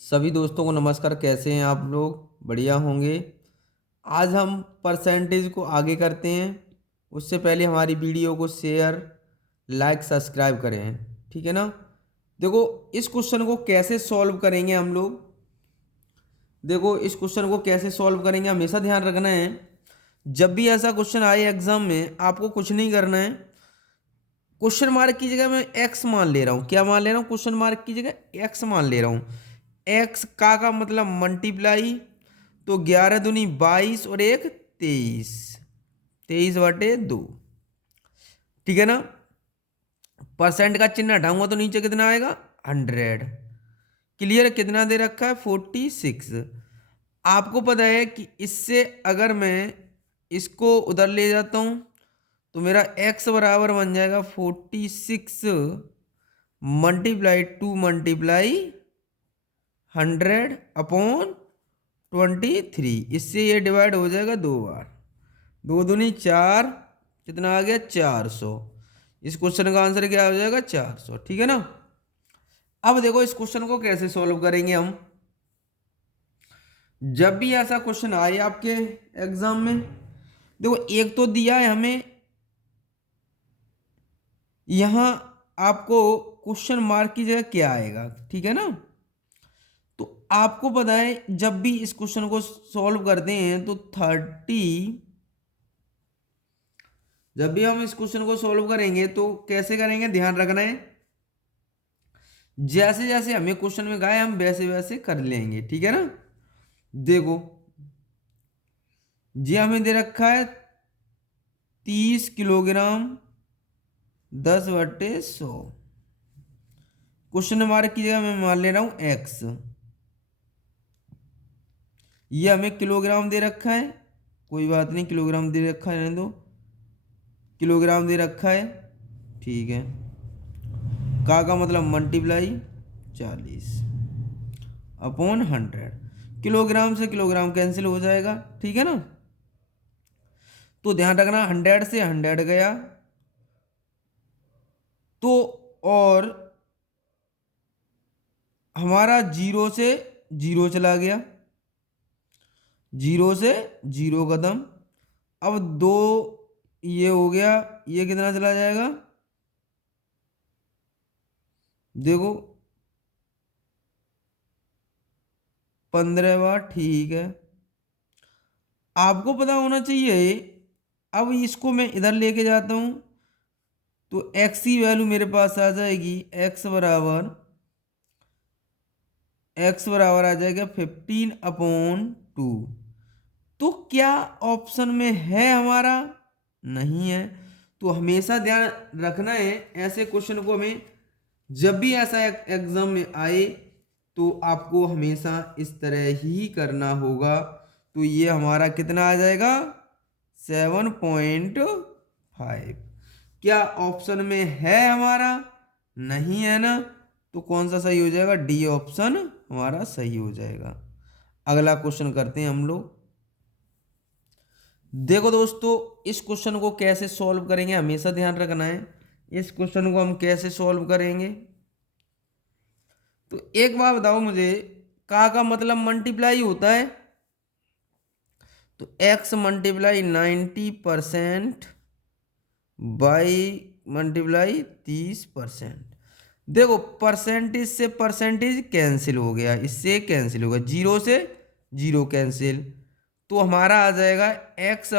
सभी दोस्तों को नमस्कार। कैसे हैं आप लोग? बढ़िया होंगे। आज हम परसेंटेज को आगे करते हैं। उससे पहले हमारी वीडियो को शेयर, लाइक, सब्सक्राइब करें। ठीक है ना? देखो, इस क्वेश्चन को कैसे सॉल्व करेंगे हम लोग। देखो, इस क्वेश्चन को कैसे सॉल्व करेंगे, हमेशा ध्यान रखना है। जब भी ऐसा क्वेश्चन आए एग्जाम में, आपको कुछ नहीं करना है। क्वेश्चन मार्क की जगह मैं एक्स मान ले रहा हूँ। क्या मान ले रहा हूँ? क्वेश्चन मार्क की जगह एक्स मान ले रहा हूँ। एक्स का मतलब मल्टीप्लाई, तो 11 दूनी 22 और एक 23, 23/2। ठीक है ना? परसेंट का चिन्ह हटाऊंगा तो नीचे कितना आएगा? 100। क्लियर? कितना दे रखा है? 46। आपको पता है कि इससे अगर मैं इसको उधर ले जाता हूं तो मेरा x बराबर बन जाएगा 46 मल्टीप्लाई 2 मल्टीप्लाई 100/23। इससे ये डिवाइड हो जाएगा 2 बार। 2 दूनी 4, कितना आ गया? 400। इस क्वेश्चन का आंसर क्या हो जाएगा? 400। ठीक है ना? अब देखो, इस क्वेश्चन को कैसे सॉल्व करेंगे हम। जब भी ऐसा क्वेश्चन आए आपके एग्जाम में, देखो एक तो दिया है हमें यहां, आपको क्वेश्चन मार्क की जगह क्या आएगा। ठीक है ना? तो आपको पता है जब भी इस क्वेश्चन को सॉल्व करते हैं तो 30, जब भी हम इस क्वेश्चन को सॉल्व करेंगे तो कैसे करेंगे, ध्यान रखना है। जैसे जैसे हमें क्वेश्चन में कहा है हम वैसे वैसे कर लेंगे। ठीक है ना? देखो, जी हमें दे रखा है 30 किलोग्राम 10/100। क्वेश्चन मार्क की जगह मैं मान ले रहा हूं एक्स। ये हमें किलोग्राम दे रखा है, कोई बात नहीं, किलोग्राम दे रखा है, रहने दो। किलोग्राम दे रखा है, ठीक है। का मतलब मल्टीप्लाई 40/100। किलोग्राम से किलोग्राम कैंसिल हो जाएगा। ठीक है ना? तो ध्यान रखना, 100 से 100 गया तो, और हमारा 0 से 0 चला गया, 0 से 0 कदम। अब 2 ये हो गया, ये कितना चला जाएगा? देखो 15 बार। ठीक है, आपको पता होना चाहिए। अब इसको मैं इधर लेके जाता हूं तो एक्स की वैल्यू मेरे पास आ जाएगी, एक्स बराबर आ जाएगा 15/2। तो क्या ऑप्शन में है हमारा? नहीं है। तो हमेशा ध्यान रखना है ऐसे क्वेश्चन को हमें, जब भी ऐसा एग्जाम में आए तो आपको हमेशा इस तरह ही करना होगा। तो ये हमारा कितना आ जाएगा? 7.5। क्या ऑप्शन में है हमारा? नहीं है ना? तो कौन सा सही हो जाएगा? डी ऑप्शन हमारा सही हो जाएगा। अगला क्वेश्चन करते हैं हम लोग। देखो दोस्तों, इस क्वेश्चन को कैसे सॉल्व करेंगे, हमेशा ध्यान रखना है। इस क्वेश्चन को हम कैसे सॉल्व करेंगे, तो एक बार बताओ मुझे, का मतलब मल्टीप्लाई होता है, तो x मल्टीप्लाई 90% बाई मल्टीप्लाई 30%। देखो, परसेंटेज से परसेंटेज कैंसिल हो गया, इससे कैंसिल हो गया, 0 से 0 कैंसिल। तो हमारा आ जाएगा x/,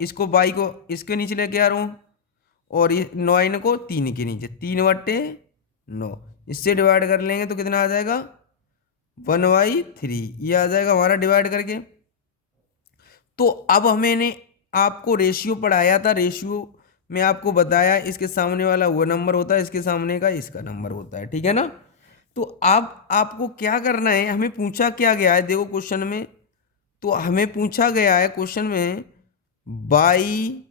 इसको बाई को इसके नीचे लेके आ रहा हूँ, और ये 9 को 3 के नीचे, 3/9। इससे डिवाइड कर लेंगे तो कितना आ जाएगा? 1/3। ये आ जाएगा हमारा डिवाइड करके। तो अब मैंने आपको रेशियो पढ़ाया था, रेशियो में आपको बताया इसके सामने वाला वो नंबर होता है, इसके सामने का इसका नंबर होता है। ठीक है ना? तो अब आपको क्या करना है, हमें पूछा क्या गया है, देखो क्वेश्चन में, तो हमें पूछा गया है क्वेश्चन में by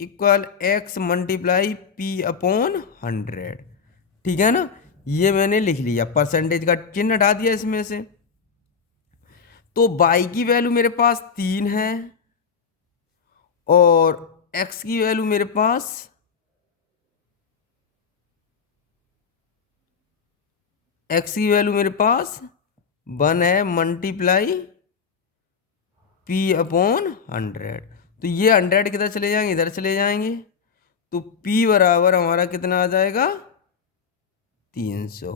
equal x multiply p/100। ठीक है ना? ये मैंने लिख लिया, परसेंटेज का चिन्ह हटा दिया इसमें से। तो बाई की वैल्यू मेरे पास 3 है और एक्स की वैल्यू मेरे पास, एक्स की वैल्यू मेरे पास 1 है मल्टीप्लाई P अपॉन 100। तो ये 100 किधर चले जाएंगे, इधर चले जाएंगे। तो P बराबर हमारा कितना आ जाएगा, 300।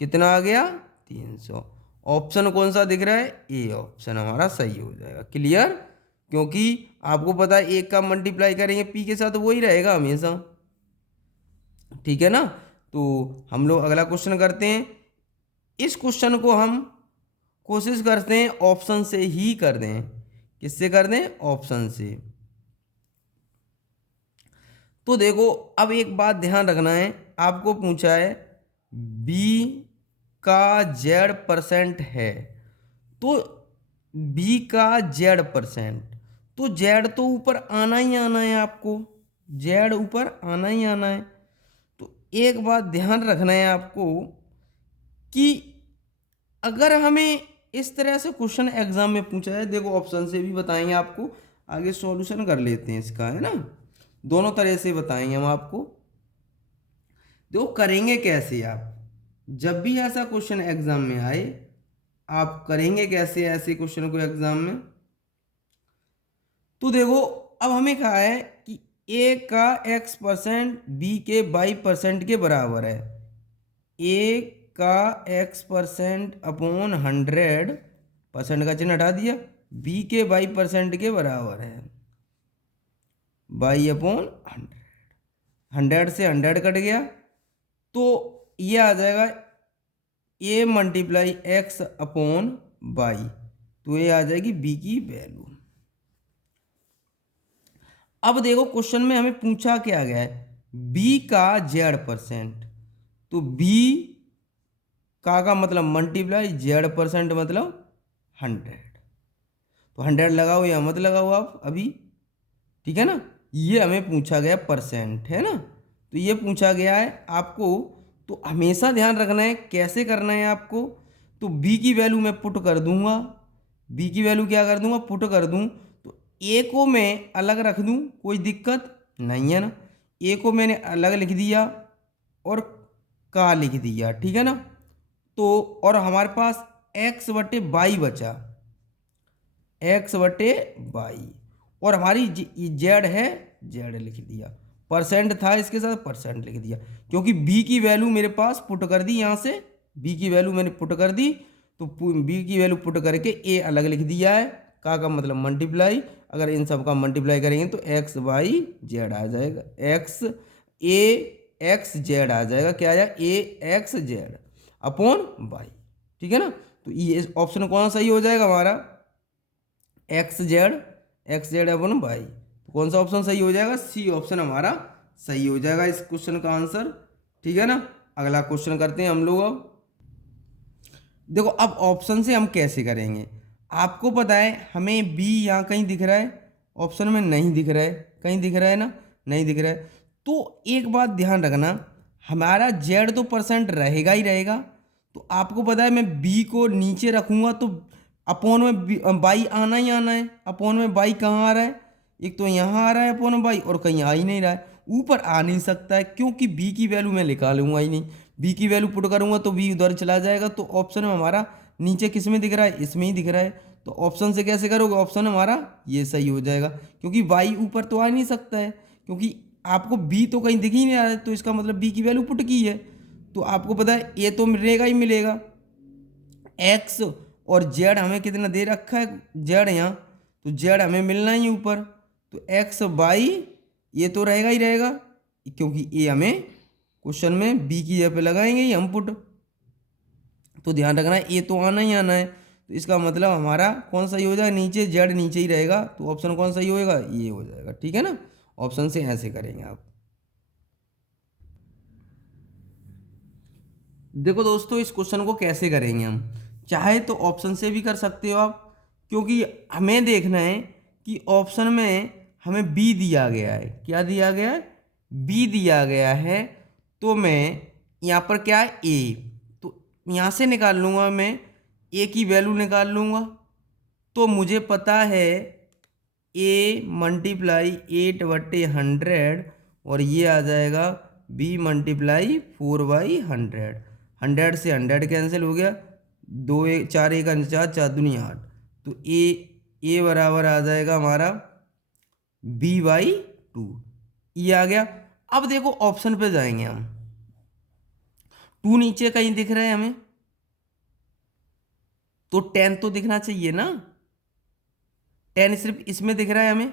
कितना आ गया, 300। ऑप्शन कौन सा दिख रहा है, ए ऑप्शन हमारा सही हो जाएगा। क्लियर, क्योंकि आपको पता है एक का मल्टीप्लाई करेंगे P के साथ वही रहेगा हमेशा, ठीक है ना। तो हम लोग अगला क्वेश्चन करते हैं। इस क्वेश्चन को हम कोशिश करते हैं ऑप्शन से ही कर दें। किससे कर दें, ऑप्शन से। तो देखो अब एक बात ध्यान रखना है, आपको पूछा है बी का Z% है, तो बी का Z%, तो Z तो ऊपर आना ही आना है, आपको Z ऊपर आना ही आना है। तो एक बात ध्यान रखना है आपको कि अगर हमें इस तरह से क्वेश्चन एग्जाम में पूछा जाए, देखो ऑप्शन से भी बताएंगे आपको, आगे सॉल्यूशन कर लेते हैं इसका, है ना। दोनों तरह से बताएंगे हम आपको। देखो करेंगे कैसे आप, जब भी ऐसा क्वेश्चन एग्जाम में आए आप करेंगे कैसे ऐसे क्वेश्चन को एग्जाम में। तो देखो अब हमें कहा है कि ए का X% बी के Y% के बराबर है। ए का X% अपॉन 100% का चिन्ह हटा दिया, बी के Y% के बराबर है, Y अपॉन 100 से 100 कट गया, तो ये आ जाएगा A multiply X upon Y, तो ये आ जाएगी बी की वैल्यू। अब देखो क्वेश्चन में हमें पूछा क्या गया है, बी का Z%, तो बी का मतलब मल्टीप्लाई Z% मतलब 100, तो 100 लगाओ या मत लगाओ आप अभी, ठीक है ना। ये हमें पूछा गया परसेंट, है ना, तो ये पूछा गया है आपको। तो हमेशा ध्यान रखना है कैसे करना है आपको। तो बी की वैल्यू मैं पुट कर दूंगा, बी की वैल्यू क्या कर दूंगा, पुट कर दूं। तो ए को मैं अलग रख दूं, कोई दिक्कत नहीं है ना। ए को मैंने अलग लिख दिया और का लिख दिया, ठीक है ना। तो और हमारे पास X/Y बचा, X/Y, और हमारी जेड है, जेड लिख दिया। परसेंट था इसके साथ परसेंट लिख दिया, क्योंकि बी की वैल्यू मेरे पास पुट कर दी, यहाँ से बी की वैल्यू मैंने पुट कर दी, तो बी की वैल्यू पुट करके ए अलग लिख दिया है। का मतलब मल्टीप्लाई, अगर इन सब का मल्टीप्लाई करेंगे तो XYZ आ जाएगा, XAXZ आ जाएगा, क्या आ जाएगा, AXZ अपॉन Y, ठीक है ना। तो ये ऑप्शन कौन सा सही हो जाएगा हमारा, XZ अपन Y, तो कौन सा ऑप्शन सही हो जाएगा, सी ऑप्शन हमारा सही हो जाएगा इस क्वेश्चन का आंसर, ठीक है ना। अगला क्वेश्चन करते हैं हम लोग। अब देखो अब ऑप्शन से हम कैसे करेंगे, आपको पता है हमें बी यहाँ कहीं दिख रहा है, ऑप्शन में नहीं दिख रहा है, कहीं दिख रहा है ना, नहीं दिख रहा है। तो एक बात ध्यान रखना, हमारा जेड तो परसेंट रहेगा ही रहेगा, तो आपको पता है मैं बी को नीचे रखूँगा तो अपोन में बाई आना ही आना है। अपोन में बाई कहाँ आ रहा है, एक तो यहाँ आ रहा है अपोन बाई, और कहीं आ ही नहीं रहा है, ऊपर आ नहीं सकता है, क्योंकि बी की वैल्यू मैं निकालूंगा ही नहीं। बी की वैल्यू पुट करूंगा तो बी उधर चला जाएगा, तो ऑप्शन में हमारा नीचे किस में दिख रहा है, इसमें ही दिख रहा है। तो ऑप्शन से कैसे करोगे, ऑप्शन हमारा ये सही हो जाएगा, क्योंकि वाई ऊपर तो आ नहीं सकता है, क्योंकि आपको बी तो कहीं दिख ही नहीं रहा है, तो इसका मतलब बी की वैल्यू पुट की है, तो आपको पता है ये तो मिलेगा ही मिलेगा। एक्स और जेड हमें कितना दे रखा है, जेड यहाँ, तो जेड हमें मिलना ही ऊपर, तो एक्स बाई ये तो रहेगा ही रहेगा, क्योंकि ये हमें क्वेश्चन में बी की जगह पे लगाएंगे ही हम पुट, तो ध्यान रखना है ये तो आना ही आना है। तो इसका मतलब हमारा कौन सही हो जाएगा, नीचे जेड नीचे ही रहेगा, तो ऑप्शन कौन सही होएगा, ये हो जाएगा, ठीक है ना। ऑप्शन से ऐसे करेंगे आप। देखो दोस्तों इस क्वेश्चन को कैसे करेंगे हम, चाहे तो ऑप्शन से भी कर सकते हो आप, क्योंकि हमें देखना है कि ऑप्शन में हमें बी दिया गया है, क्या दिया गया है, बी दिया गया है, तो मैं यहाँ पर क्या है ए, तो यहाँ से निकाल लूँगा मैं, ए की वैल्यू निकाल लूँगा, तो मुझे पता है ए मल्टीप्लाई 8/100, और ये आ जाएगा बी मल्टीप्लाई 4/100, 100 से 100 कैंसिल हो गया, दो एक चार एक चार, चार दूनी आठ। तो ए बराबर आ जाएगा हमारा b/2, ये आ गया। अब देखो ऑप्शन पे जाएंगे हम, टू नीचे कहीं दिख रहा है हमें, तो 10 तो दिखना चाहिए ना, 10 सिर्फ इसमें दिख रहा है हमें,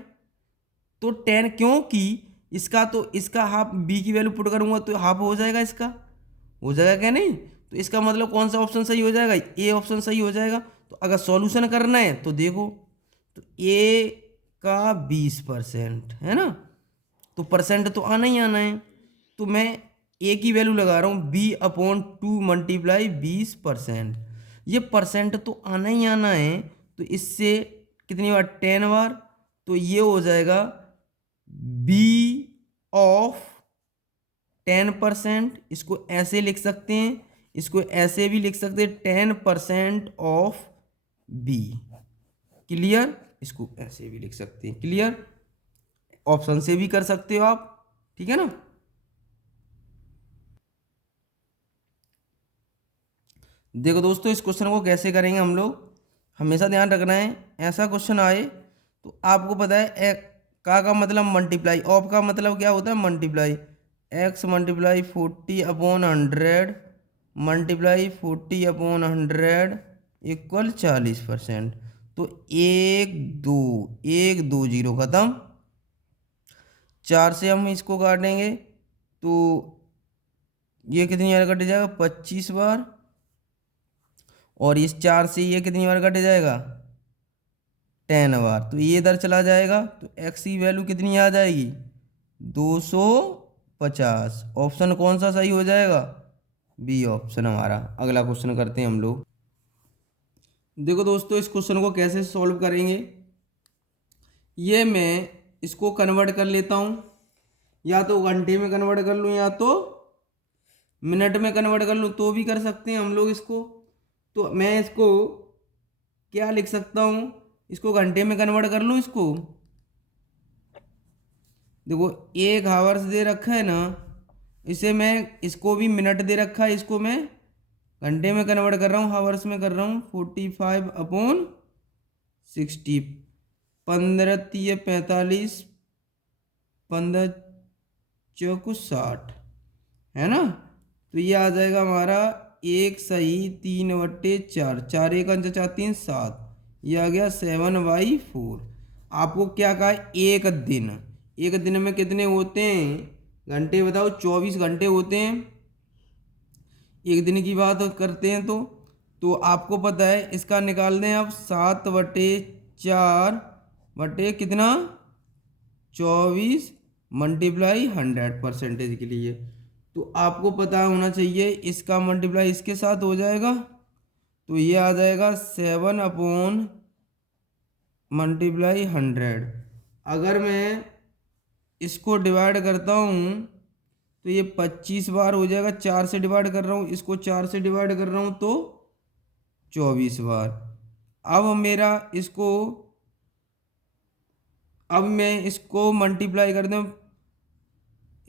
तो 10 क्योंकि इसका तो इसका हाफ बी की वैल्यू पुट करूंगा तो हाफ हो जाएगा, इसका हो जाएगा क्या नहीं। तो इसका मतलब कौन सा ऑप्शन सही हो जाएगा, ए ऑप्शन सही हो जाएगा। तो अगर सॉल्यूशन करना है तो देखो, तो ए का 20% है ना, तो परसेंट तो आना ही आना है। तो मैं ए की वैल्यू लगा रहा हूँ b/2 मल्टीप्लाई 20%, ये परसेंट तो आना ही आना है। तो इससे कितनी बार, 10 बार, तो ये हो जाएगा b/10%। इसको ऐसे लिख सकते हैं, इसको ऐसे भी लिख सकते हैं, 10% ऑफ b। क्लियर, इसको ऐसे भी लिख सकते हैं, क्लियर, ऑप्शन से भी कर सकते हो आप, ठीक है ना। देखो दोस्तों, इस क्वेश्चन को कैसे करेंगे हम लोग, हमेशा ध्यान रखना है, ऐसा क्वेश्चन आए तो आपको पता है का मतलब मल्टीप्लाई, ऑफ का मतलब क्या होता है, multiply, x multiply 40/100 multiply 40/100 equal 40%। तो एक दो जीरो खत्म, चार से हम इसको काटेंगे तो ये कितनी बार कट जाएगा, 25 बार, और इस चार से ये कितनी बार कट जाएगा, 10 बार। तो ये इधर चला जाएगा, तो x की वैल्यू कितनी आ जाएगी, 250। ऑप्शन कौन सा सही हो जाएगा, बी ऑप्शन हमारा। अगला क्वेश्चन करते हैं हम लोग। देखो दोस्तों, इस क्वेश्चन को कैसे सॉल्व करेंगे, ये मैं इसको कन्वर्ट कर लेता हूँ, या तो घंटे में कन्वर्ट कर लूँ या तो मिनट में कन्वर्ट कर लूँ, तो भी कर सकते हैं हम लोग इसको। तो मैं इसको क्या लिख सकता हूँ, इसको घंटे में कन्वर्ट कर लूँ इसको। देखो 1 आवर्स दे रखा है ना, इसे मैं, इसको भी मिनट दे रखा है, इसको मैं घंटे में कन्वर्ट कर रहा हूँ, हावर्स में कर रहा हूँ। 45/60, 15 तिये 45, 15 चौको 60, है ना। तो ये आ जाएगा हमारा एक सही 3/4, 4 एक 3 7, ये आ गया 7/4। आपको क्या कहा, एक दिन में कितने होते हैं घंटे, बताओ, 24 घंटे होते हैं एक दिन की बात करते हैं। तो आपको पता है, इसका निकाल दें आप, 7/4 बटे कितना, 24 मल्टीप्लाई 100 परसेंटेज के लिए। तो आपको पता होना चाहिए, इसका मल्टीप्लाई इसके साथ हो जाएगा, तो ये आ जाएगा 7 मल्टीप्लाई 100। अगर मैं इसको डिवाइड करता हूँ तो ये 25 बार हो जाएगा, 4 से डिवाइड कर रहा हूँ, इसको 4 से डिवाइड कर रहा हूँ तो 24 बार। अब मेरा इसको, अब मैं इसको मल्टीप्लाई कर दूँ,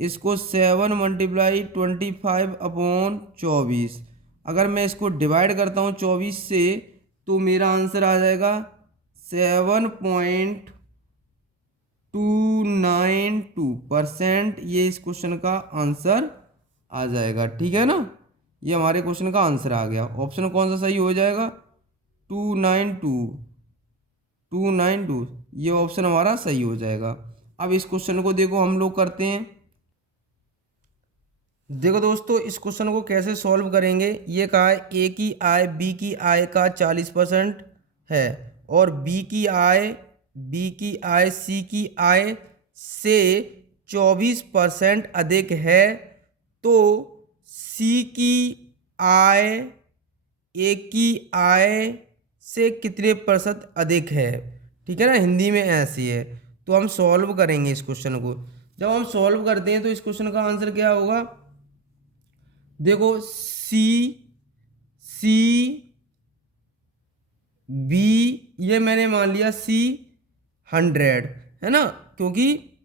इसको 7 मल्टीप्लाई 25/24। अगर मैं इसको डिवाइड करता हूँ 24 से, तो मेरा आंसर आ जाएगा 7.292%। ये इस क्वेश्चन का आंसर आ जाएगा, ठीक है ना। ये हमारे क्वेश्चन का आंसर आ गया। ऑप्शन कौन सा सही हो जाएगा, 292, ये ऑप्शन हमारा सही हो जाएगा। अब इस क्वेश्चन को देखो हम लोग करते हैं। देखो दोस्तों, इस क्वेश्चन को कैसे सॉल्व करेंगे, ये कहा है ए की आय बी की आय का 40% है, और बी की आय सी की आय से 24% अधिक है, तो सी की आय ए की आय से कितने प्रतिशत अधिक है, ठीक है ना, हिंदी में ऐसी है। तो हम सॉल्व करेंगे इस क्वेश्चन को। जब हम सॉल्व करते हैं तो इस क्वेश्चन का आंसर क्या होगा, देखो सी बी, ये मैंने मान लिया सी 100, है ना, क्योंकि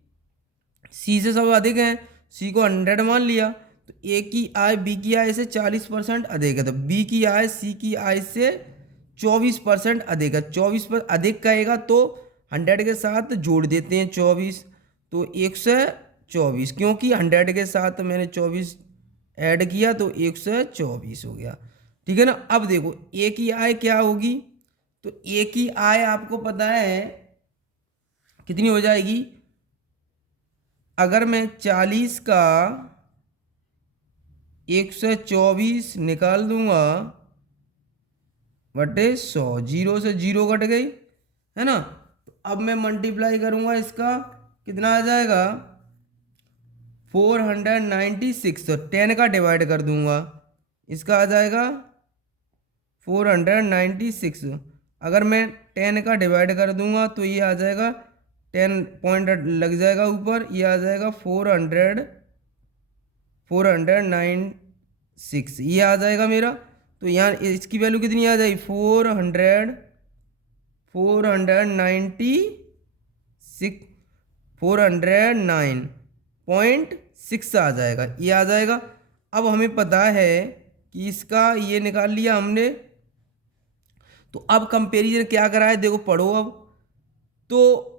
सी से सब अधिक है, सी को 100 मान लिया। तो ए की आय बी की आय से 40% अधिक है, तो बी की आय सी की आय से 24% अधिक है। 24% अधिक कहेगा तो 100 के साथ जोड़ देते हैं 24, तो 124, क्योंकि 100 के साथ मैंने 24 ऐड किया तो 124 हो गया। ठीक है ना। अब देखो ए की आय क्या होगी, तो ए की आय आपको पता है कितनी हो जाएगी, अगर मैं 40 का 124 निकाल दूंगा बटे 100, जीरो से जीरो कट गई है ना। तो अब मैं मल्टीप्लाई करूंगा इसका, कितना आ जाएगा 496, तो 10 का डिवाइड कर दूंगा, इसका आ जाएगा 496। अगर मैं 10 का डिवाइड कर दूंगा तो ये आ जाएगा 10 पॉइंट लग जाएगा ऊपर, ये आ जाएगा 496, ये आ जाएगा मेरा। तो यहाँ इसकी वैल्यू कितनी आ जाएगी 409.6 आ जाएगा, ये आ जाएगा। अब हमें पता है कि इसका ये निकाल लिया हमने, तो अब कंपैरिजन क्या करा है देखो पढ़ो अब। तो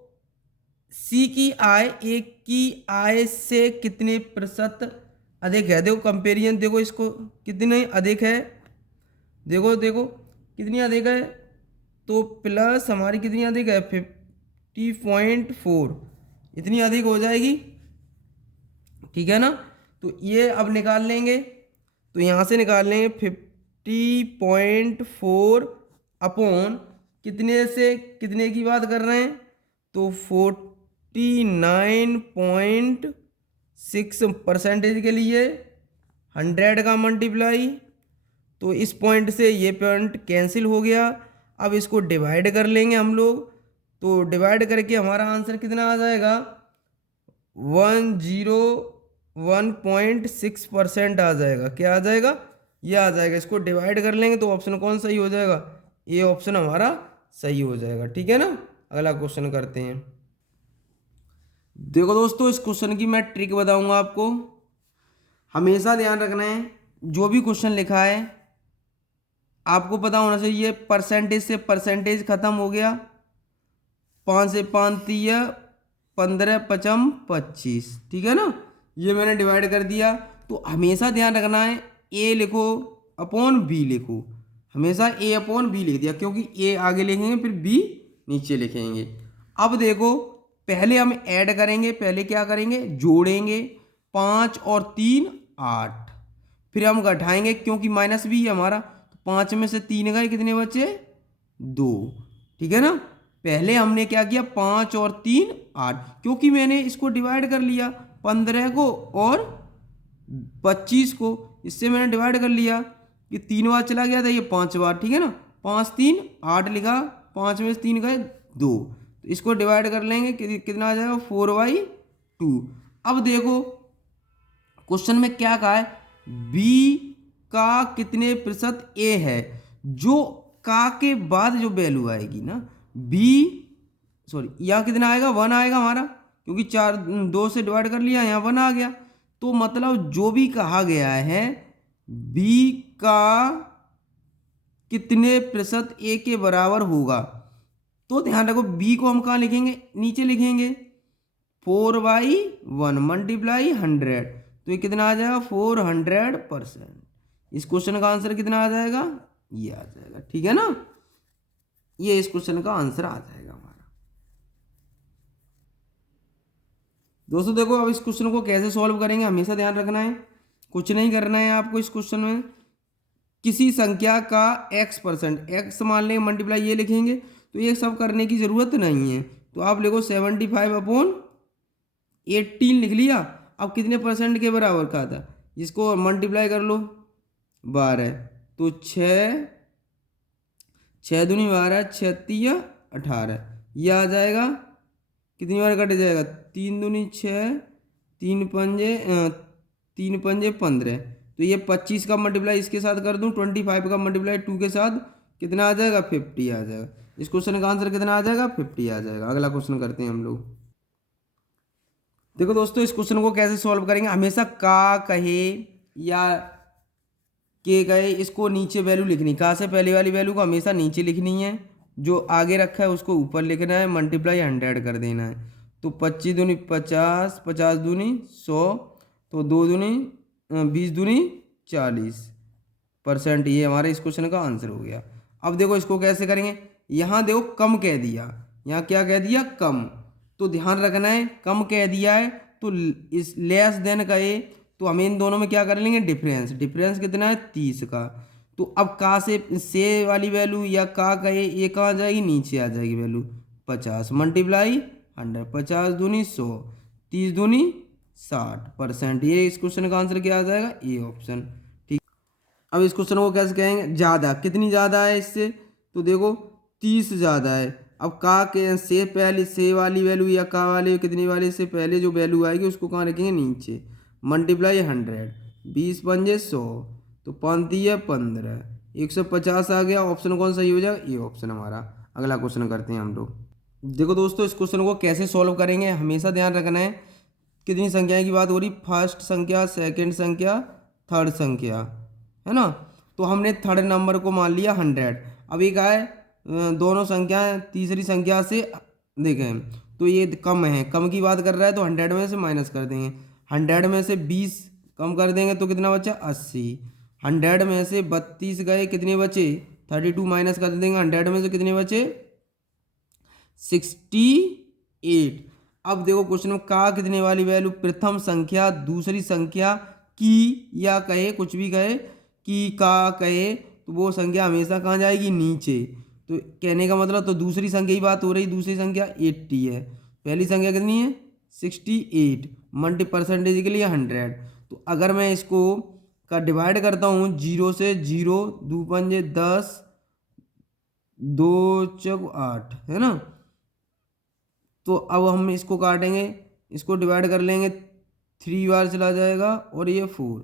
सी की आय ए की आय से कितने प्रतिशत अधिक है, देखो कंपैरिजन देखो इसको कितने अधिक है, देखो देखो कितनी अधिक है, तो प्लस हमारी कितनी अधिक है 50.4, इतनी अधिक हो जाएगी। ठीक है ना। तो ये अब निकाल लेंगे, तो यहाँ से निकाल लेंगे 50.4 अपॉन कितने से कितने की बात कर रहे हैं, तो 49.6% के लिए 100 का मल्टीप्लाई, तो इस पॉइंट से ये पॉइंट कैंसिल हो गया। अब इसको डिवाइड कर लेंगे हम लोग, तो डिवाइड करके हमारा आंसर कितना आ जाएगा 101.6% आ जाएगा। क्या आ जाएगा, ये आ जाएगा। इसको डिवाइड कर लेंगे तो ऑप्शन कौन सही हो जाएगा, ये ऑप्शन हमारा सही हो जाएगा। ठीक है ना। अगला क्वेश्चन करते हैं। देखो दोस्तों इस क्वेश्चन की मैं ट्रिक बताऊंगा आपको, हमेशा ध्यान रखना है जो भी क्वेश्चन लिखा है आपको पता होना चाहिए, परसेंटेज से परसेंटेज खत्म हो गया, 5 से 5 दिया 15 पचम 25। ठीक है ना। ये मैंने डिवाइड कर दिया, तो हमेशा ध्यान रखना है ए लिखो अपॉन बी लिखो, हमेशा ए अपॉन बी लिख दिया, क्योंकि ए आगे लिखेंगे फिर बी नीचे लिखेंगे। अब देखो पहले हम ऐड करेंगे, पहले क्या करेंगे जोड़ेंगे, 5 और 3 8, फिर हम घटाएंगे क्योंकि माइनस भी है हमारा, तो 5 में से 3 गए कितने बचे 2। ठीक है ना। पहले हमने क्या किया 5 और 3 8, क्योंकि मैंने इसको डिवाइड कर लिया 15 को और 25 को, इससे मैंने डिवाइड कर लिया, ये 3 बार चला गया था ये 5 बार। ठीक है ना। 5 3 8 लिखा, 5 में से 3 गए 2, तो इसको डिवाइड कर लेंगे कितना आ जाएगा 4/2। अब देखो क्वेश्चन में क्या कहा है, बी का कितने प्रतिशत ए है, जो का के बाद जो वैल्यू आएगी ना बी, सॉरी यहाँ कितना आएगा 1 आएगा हमारा, क्योंकि 2 से डिवाइड कर लिया, यहाँ 1 आ गया। तो मतलब जो भी कहा गया है बी का कितने प्रतिशत ए के बराबर होगा, तो ध्यान रखो बी को हम कहाँ लिखेंगे नीचे लिखेंगे, 4/1 मल्टीप्लाई 100, तो ये कितना आ जाएगा 400%। इस क्वेश्चन का आंसर कितना आ जाएगा, ये आ जाएगा। ठीक है ना। ये इस क्वेश्चन का आंसर आ जाएगा हमारा। दोस्तों देखो अब इस क्वेश्चन को कैसे सॉल्व करेंगे, हमेशा ध्यान रखना है, कुछ नहीं करना है आपको। इस क्वेश्चन में किसी संख्या का x%, x मान लेंगे मल्टीप्लाई ये लिखेंगे, तो ये सब करने की जरूरत नहीं है, तो आप लिखो 75/18 लिख लिया। अब कितने परसेंट के बराबर का था, इसको मल्टीप्लाई कर लो 12, तो 6 दूनी 12 6 तिया 18, ये आ जाएगा। कितनी बार कट जाएगा 3 दूनी 6 3 पंजे 15, तो ये 25 का मल्टीप्लाई इसके साथ कर दूं, 25 का मल्टीप्लाई 2 के साथ कितना आ जाएगा 50 आ जाएगा। इस क्वेश्चन का आंसर कितना आ जाएगा 50 आ जाएगा। अगला क्वेश्चन करते हैं हम लोग। देखो दोस्तों इस क्वेश्चन को कैसे सॉल्व करेंगे, हमेशा का कहे या के गए, इसको नीचे वैल्यू लिखनी, कहाँ से पहले वाली वैल्यू को हमेशा नीचे लिखनी है, जो आगे रखा है उसको ऊपर लिखना है, मल्टीप्लाई 100 कर देना है। तो 25 दूनी 50, 50 दूनी 100, तो 2 दूनी 20 दूनी 40%। ये हमारे इस क्वेश्चन का आंसर हो गया। अब देखो इसको कैसे करेंगे, यहाँ देखो कम कह दिया, यहाँ क्या कह दिया, कम, तो ध्यान रखना है कम कह दिया है तो इस लेस देन का ए, तो हम इन दोनों में क्या कर लेंगे, डिफरेंस, डिफरेंस कितना है 30 का। तो अब का से वाली वैल्यू या का ये कहाँ आ जाएगी, नीचे आ जाएगी वैल्यू 50 मल्टीप्लाई 100, 50 दूनी 100, 30 दूनी 60%। ये इस क्वेश्चन का आंसर क्या आ जाएगा, ए ऑप्शन। ठीक, अब इस क्वेश्चन को कैसे कहेंगे, ज़्यादा, कितनी ज़्यादा है इससे, तो देखो 30 ज़्यादा है। अब का के से पहले से वाली वैल्यू या का वाले कितनी वाले से पहले जो वैल्यू आएगी उसको कहाँ रखेंगे, नीचे, मल्टीप्लाई 100, 20 पंजे 100, तो 5 है 15, 150 आ गया। ऑप्शन कौन सही हो जाएगा, ये ऑप्शन हमारा। अगला क्वेश्चन करते हैं हम लोग। देखो दोस्तों इस क्वेश्चन को कैसे सॉल्व करेंगे, हमेशा ध्यान रखना है कितनी संख्याएं की बात हो रही, फर्स्ट संख्या, सेकंड संख्या, थर्ड संख्या, है ना। तो हमने थर्ड नंबर को मान लिया 100। अब ये क्या है, दोनों संख्याएं तीसरी संख्या से देखें तो ये कम है, कम की बात कर रहा है तो 100 में से माइनस कर देंगे, 100 में से 20 कम कर देंगे तो कितना बचा 80, 100 में से 32 गए, कितने बचे 32, माइनस कर देंगे 100 में से कितने बचे 68। अब देखो क्वेश्चन में का कितने वाली वैल्यू, प्रथम संख्या दूसरी संख्या की या कहे कुछ भी कहे कि का कहे तो वो संख्या हमेशा कहाँ जाएगी, नीचे। तो कहने का मतलब तो दूसरी संख्या की बात हो रही, दूसरी संख्या 80 है, पहली संख्या कितनी है 68, मल्टी परसेंटेज के लिए 100। तो अगर मैं इसको का डिवाइड करता हूँ 0 से 0, 2 पंजे 10, 2 चौक 8, है ना। तो अब हम इसको काटेंगे, इसको डिवाइड कर लेंगे, 3 बार चला जाएगा और ये 4,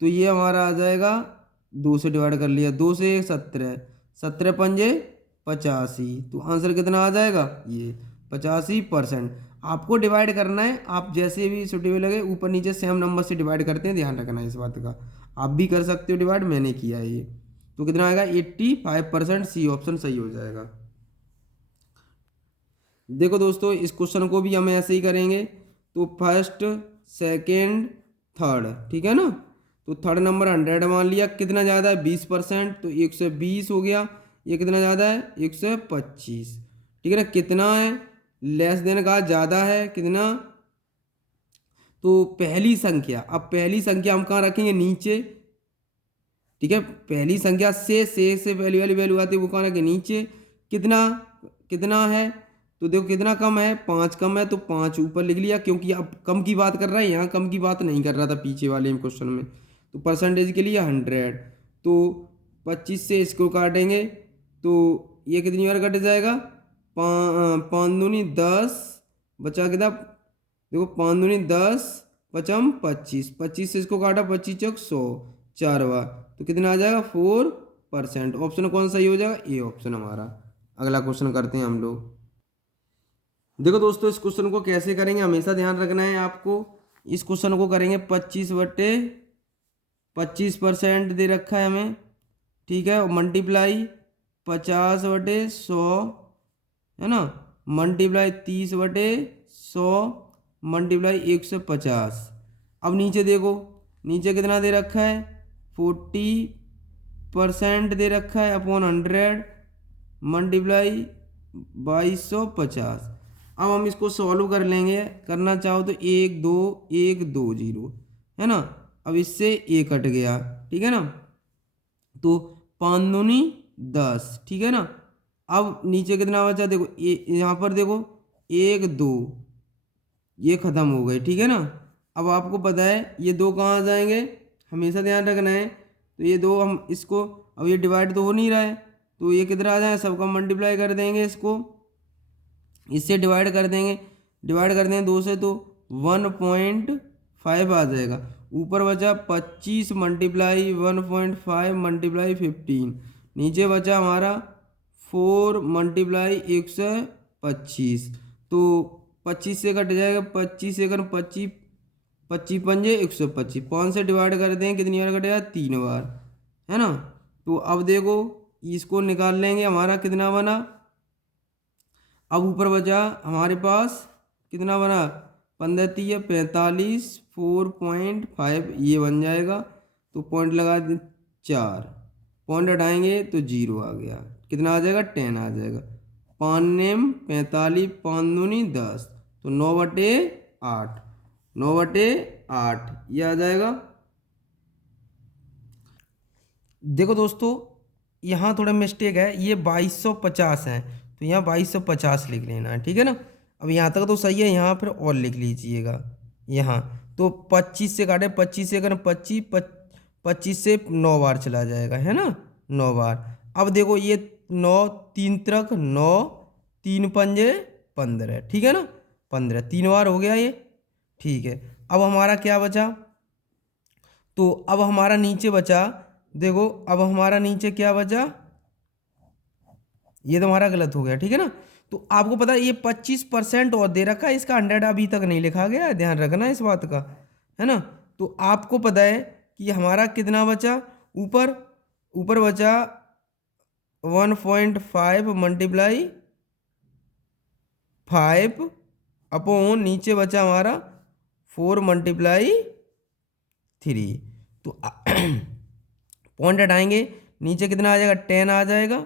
तो ये हमारा आ जाएगा 2 से डिवाइड कर लिया, 2 से 17, 17 पंजे 85, तो आंसर कितना आ जाएगा, ये 85%। आपको डिवाइड करना है, आप जैसे भी सुटेबल लगे ऊपर नीचे सेम नंबर से डिवाइड करते हैं, ध्यान रखना है इस बात का। आप भी कर सकते हो डिवाइड, मैंने किया है ये। तो कितना आएगा 85%, सी ऑप्शन सही हो जाएगा। देखो दोस्तों इस क्वेश्चन को भी हम ऐसे ही करेंगे, तो फर्स्ट सेकेंड थर्ड, ठीक है ना। तो थर्ड नंबर 100 मान लिया, कितना ज़्यादा है 20%, तो 120 हो गया, ये कितना ज़्यादा है 125, ठीक है ना। कितना है लेस देन का ज़्यादा है कितना, तो पहली संख्या, अब पहली संख्या हम कहाँ रखेंगे, नीचे, ठीक है। पहली संख्या से पहली वाली वैल्यू आती है वो कहाँ रखेंगे, नीचे। कितना कितना है, तो देखो कितना कम है 5 कम है, तो 5 ऊपर लिख लिया, क्योंकि अब कम की बात कर रहा है, यहाँ कम की बात नहीं कर रहा था पीछे वाले क्वेश्चन में। तो परसेंटेज के लिए 100, तो 25 से इसको काटेंगे तो ये कितनी बार कट जाएगा, 5 दूनी 10, बचा कितना, देखो 5 दूनी 10, पचम 25, 25 से इसको काटा 25 चौक 100, 4 बार, तो कितना आ जाएगा 4%। ऑप्शन कौन सही हो जाएगा, ए ऑप्शन हमारा। अगला क्वेश्चन करते हैं हम लोग। देखो दोस्तों इस क्वेश्चन को कैसे करेंगे, हमेशा ध्यान रखना है आपको। इस क्वेश्चन को करेंगे 25/25% दे रखा है हमें, ठीक है, और मल्टीप्लाई 50/100, है ना, मल्टीप्लाई 30/100, मल्टीप्लाई 150। अब नीचे देखो, नीचे कितना दे रखा है 40% दे रखा है अपॉन 100, मल्टीप्लाई 2250। अब हम इसको सॉल्व कर लेंगे, करना चाहो तो 1 2 1 2 0, है ना। अब इससे ए कट गया, ठीक है ना, तो 5 दूनी 10, ठीक है ना। अब नीचे कितना बचा, देखो यहाँ पर देखो 1 2, ये ख़त्म हो गए, ठीक है ना। अब आपको पता है ये दो कहाँ आ जाएंगे, हमेशा ध्यान रखना है। तो ये दो हम इसको, अब ये डिवाइड तो हो नहीं रहा है, तो ये किधर आ जाए, सबका मल्टीप्लाई कर देंगे, इसको इससे डिवाइड कर देंगे, डिवाइड कर देंगे 2 से तो 1.5 आ जाएगा। ऊपर बचा 25 मल्टीप्लाई 1.5 मल्टीप्लाई 15, नीचे बचा हमारा 4 मल्टीप्लाई 125, तो 25 से कट जाएगा, 25 से 25 25 पंजे 125, 5 से डिवाइड कर दें कितनी बार कटेगा 3 बार, है ना। तो अब देखो इसको निकाल लेंगे, हमारा कितना बना, अब ऊपर बचा हमारे पास कितना बना 15 3 45 4.5 ये बन जाएगा। तो पॉइंट लगा दें 4, पॉइंट हटाएंगे तो 0 आ गया, कितना आ जाएगा 10 आ जाएगा। 5 नेम 45 5 दूनी 10, तो 9/8, 9/8 ये आ जाएगा। देखो दोस्तों यहाँ थोड़ा मिस्टेक है, ये 2250 है, तो यहाँ 2250 लिख लेना है, ठीक है ना। अब यहाँ तक तो सही है, यहाँ फिर और लिख लीजिएगा। यहाँ तो 25 से काटे, 25 से करें 25, 25 से 9 बार चला जाएगा, है ना, 9 बार। अब देखो ये 9 3 तरक 9, 3 पंजे 15, ठीक है ना, 15 3 बार हो गया ये, ठीक है। अब हमारा क्या बचा, तो अब हमारा नीचे बचा, देखो अब हमारा नीचे क्या बचा, ये तो हमारा गलत हो गया, ठीक है ना। तो आपको पता है ये 25% और दे रखा है, इसका 100 अभी तक नहीं लिखा गया है, ध्यान रखना इस बात का, है ना। तो आपको पता है कि हमारा कितना बचा, ऊपर ऊपर बचा 1.5 मल्टीप्लाई 5 अपॉन नीचे बचा हमारा 4 मल्टीप्लाई 3। तो पॉइंट हटाएंगे, नीचे कितना आ जाएगा 10 आ जाएगा,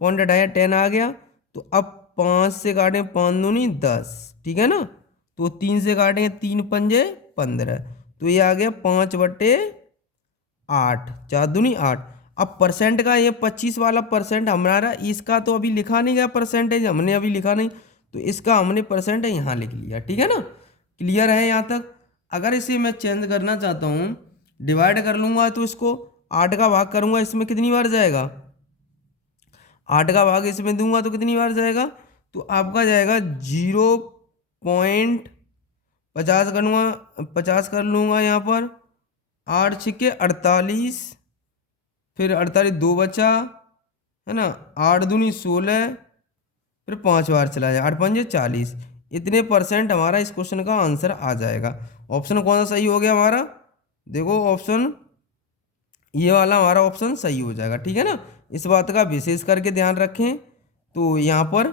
पॉइंट हटाया 10 आ गया। तो अब 5 से काटें 5 दूनी 10, ठीक है ना। तो 3 से काटेंगे 3 पंजे 15, तो ये आ गया 5/8, 4 दूनी 8। अब परसेंट का ये 25 वाला परसेंट हमारा, इसका तो अभी लिखा नहीं गया, परसेंटेज हमने अभी लिखा नहीं, तो इसका हमने परसेंट यहाँ लिख लिया, ठीक है ना। क्लियर है यहाँ तक। अगर इसे मैं चेंज करना चाहता हूँ, डिवाइड कर लूँगा तो इसको 8 का भाग करूँगा, इसमें कितनी बार जाएगा, 8 का भाग इसमें दूंगा तो कितनी बार जाएगा, तो आपका जाएगा 0.50 करूँगा, 50 कर लूँगा यहाँ पर, 8 छिके 48, फिर 48 2 बचा, है ना, 8 दूनी 16, फिर 5 बार चला जाए, 8 पंजे 40। इतने परसेंट हमारा इस क्वेश्चन का आंसर आ जाएगा। ऑप्शन कौन सा सही हो गया हमारा, देखो ऑप्शन ये वाला हमारा ऑप्शन सही हो जाएगा, ठीक है ना। इस बात का विशेष करके ध्यान रखें। तो यहाँ पर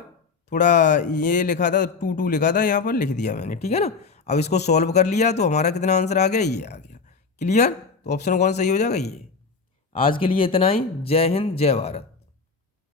थोड़ा ये लिखा था 2 लिखा था, यहाँ पर लिख दिया मैंने, ठीक है ना। अब इसको सॉल्व कर लिया तो हमारा कितना आंसर आ गया, ये आ गया। क्लियर, तो ऑप्शन कौन सही हो जाएगा ये। आज के लिए इतना ही, जय हिंद जय भारत।